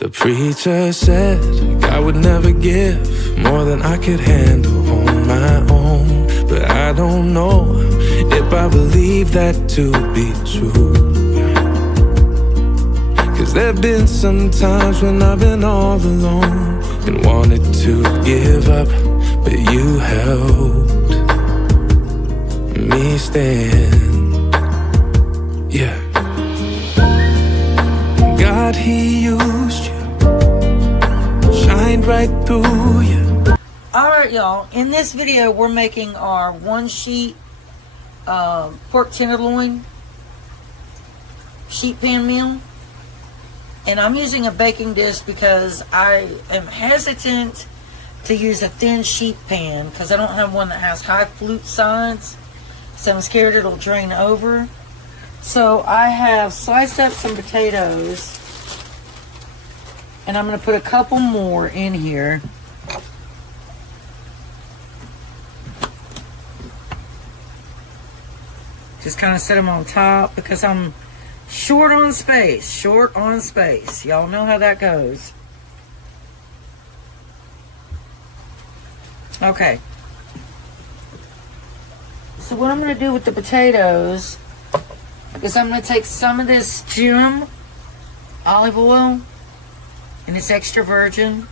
The preacher said God would never give more than I could handle on my own. But I don't know if I believe that to be true. 'Cause there've been some times when I've been all alone and wanted to give up, but you helped me stand. Yeah. God, He used you, shined right through you. Alright, y'all, in this video we're making our 1-sheet pork tenderloin sheet pan meal. And I'm using a baking dish because I am hesitant to use a thin sheet pan because I don't have one that has high flute sides, so I'm scared it'll drain over. So I have sliced up some potatoes, and I'm going to put a couple more in here. Just kind of set them on top because I'm short on space. Short on space. Y'all know how that goes. Okay. So what I'm going to do with the potatoes is I'm going to take some of this Jim olive oil, and it's extra virgin,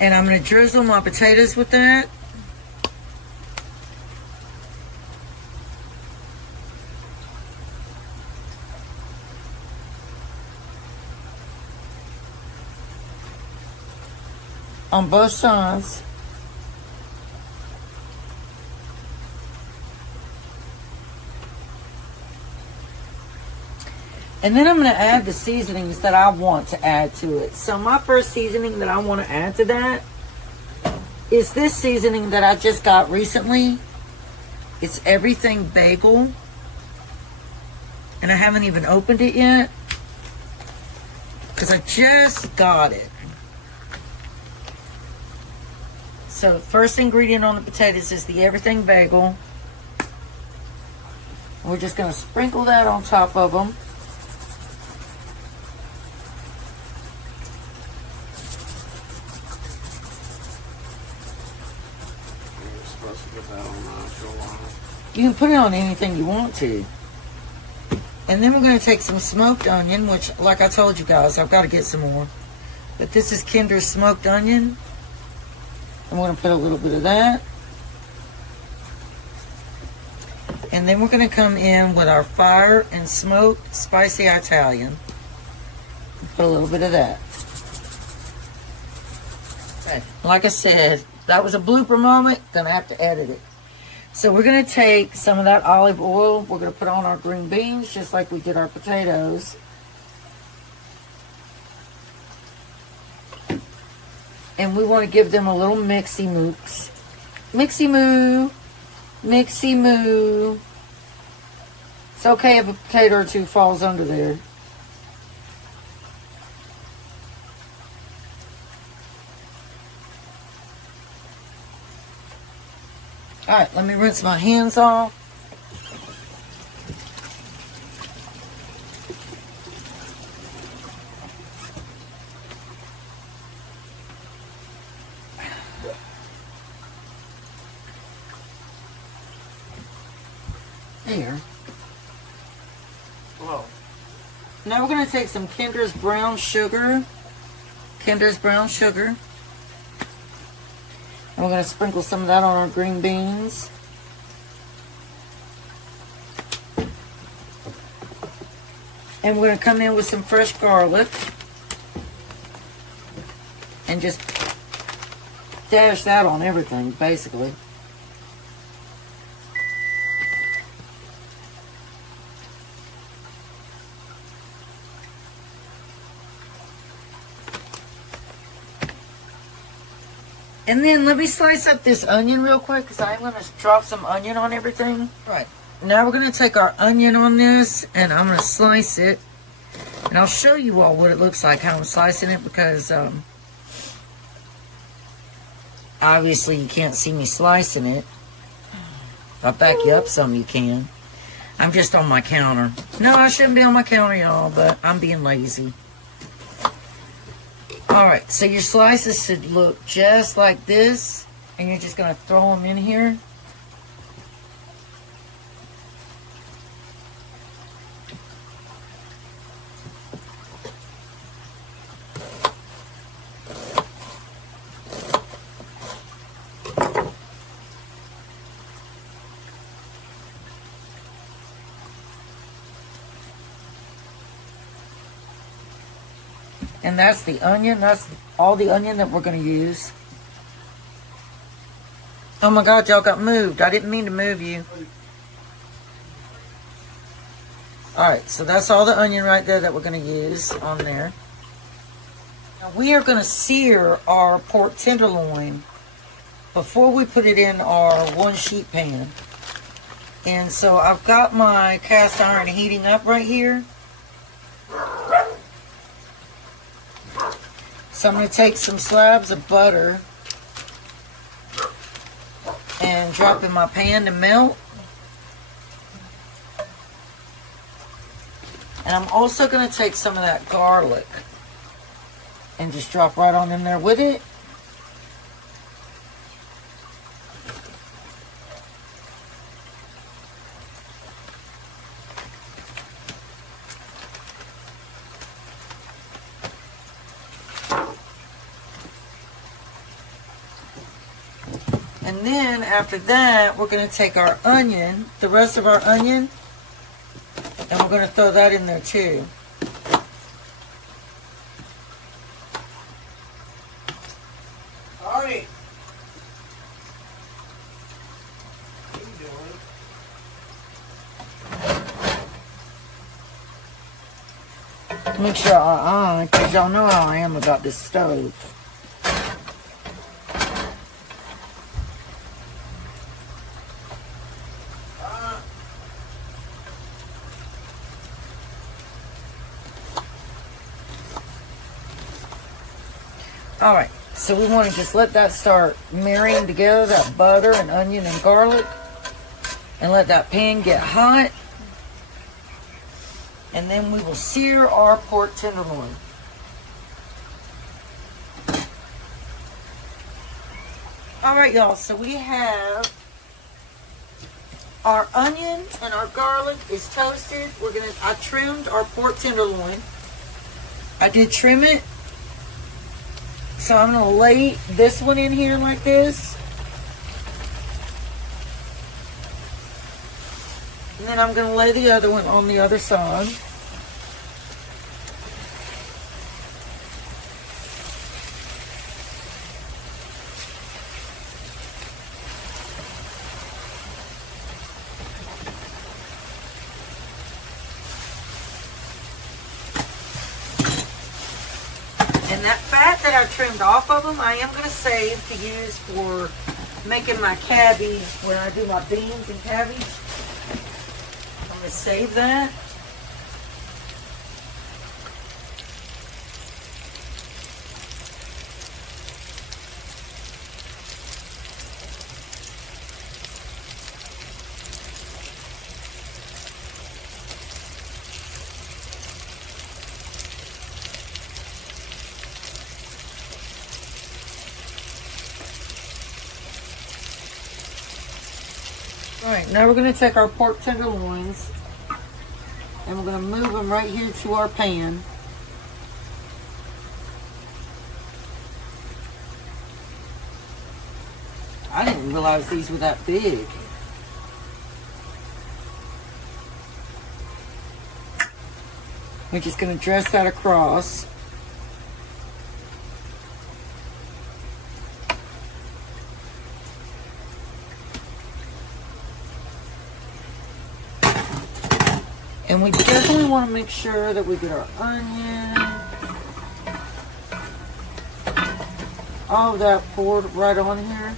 and I'm going to drizzle my potatoes with that. On both sides. And then I'm going to add the seasonings that I want to add to it. So my first seasoning that I want to add to that is this seasoning that I just got recently. It's Everything Bagel. And I haven't even opened it yet because I just got it. So first ingredient on the potatoes is the Everything Bagel. We're just going to sprinkle that on top of them. You can put it on anything you want to. And then we're going to take some smoked onion, which, like I told you guys, I've got to get some more. But this is Kinder's smoked onion. I'm going to put a little bit of that. And then we're going to come in with our fire and smoked spicy Italian. Put a little bit of that. Okay. Like I said, that was a blooper moment. Gonna have to edit it. So we're going to take some of that olive oil. We're going to put on our green beans just like we did our potatoes. And we want to give them a little mixy mooks. Mixy moo. Mixy moo. It's okay if a potato or two falls under there. Alright, let me rinse my hands off. There. Whoa. Now we're going to take some Kinder's brown sugar. Kinder's brown sugar. And we're going to sprinkle some of that on our green beans. And we're going to come in with some fresh garlic. And just dash that on everything, basically. And then let me slice up this onion real quick because I'm going to drop some onion on everything. Right. Now we're going to take our onion on this and I'm going to slice it. And I'll show you all what it looks like, how I'm slicing it, because obviously you can't see me slicing it. If I back you up some, you can. I'm just on my counter. No, I shouldn't be on my counter, y'all, but I'm being lazy. Alright, so your slices should look just like this. And you're just going to throw them in here. And that's the onion. That's all the onion that we're going to use. Oh my God, y'all got moved. I didn't mean to move you. Alright, so that's all the onion right there that we're going to use on there. Now we are going to sear our pork tenderloin before we put it in our one sheet pan. And so I've got my cast iron heating up right here. So I'm going to take some slabs of butter and drop in my pan to melt. And I'm also going to take some of that garlic and just drop right on in there with it. And then after that, we're going to take our onion, the rest of our onion, and we're going to throw that in there too. Arnie! What are you doing? Make sure because y'all know how I am about this stove. Alright, so we want to just let that start marrying together, that butter and onion and garlic, and let that pan get hot. And then we will sear our pork tenderloin. Alright, y'all, so we have our onion and our garlic is toasted. I trimmed our pork tenderloin. I did trim it. So I'm going to lay this one in here like this. And then I'm going to lay the other one on the other side. And that fat that I trimmed off of them, I am going to save to use for making my cabbage when I do my beans and cabbage. I'm going to save that. Alright, now we're going to take our pork tenderloins and we're going to move them right here to our pan. I didn't realize these were that big. We're just going to dress that across. And we definitely want to make sure that we get our onion, all of that poured right on here.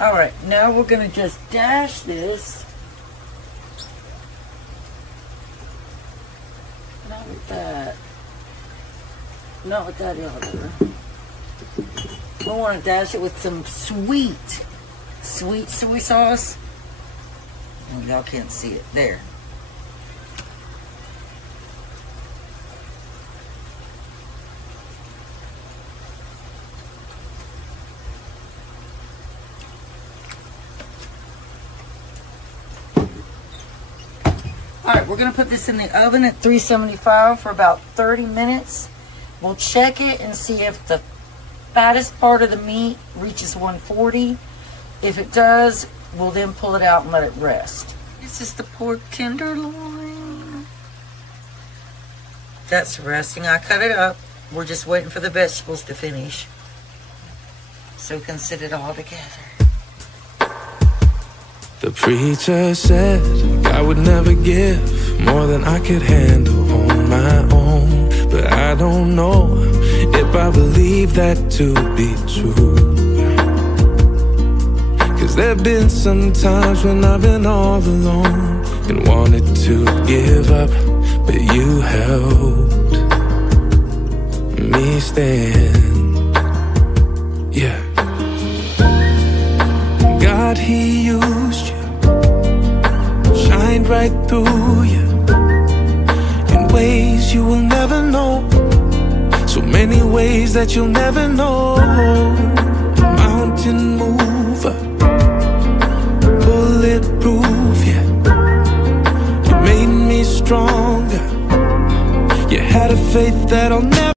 Alright, now we're going to just dash this. Not with that. Not with that either. I want to dash it with some sweet soy sauce. Oh, y'all can't see it. There. Alright, we're going to put this in the oven at 375 for about 30 minutes. We'll check it and see if the fattest part of the meat reaches 140. If it does, we'll then pull it out and let it rest. This is the pork tenderloin. That's resting. I cut it up. We're just waiting for the vegetables to finish, so we can sit it all together. The preacher said I would never give more than I could handle on my own. But I don't know if I believe that to be true. 'Cause there've been some times when I've been all alone and wanted to give up, but you helped me stand. Yeah. God, He used you, shined right through you in ways you will never know. So many ways that you'll never know. Mountain mover, bulletproof, yeah. You made me stronger. You had a faith that I'll never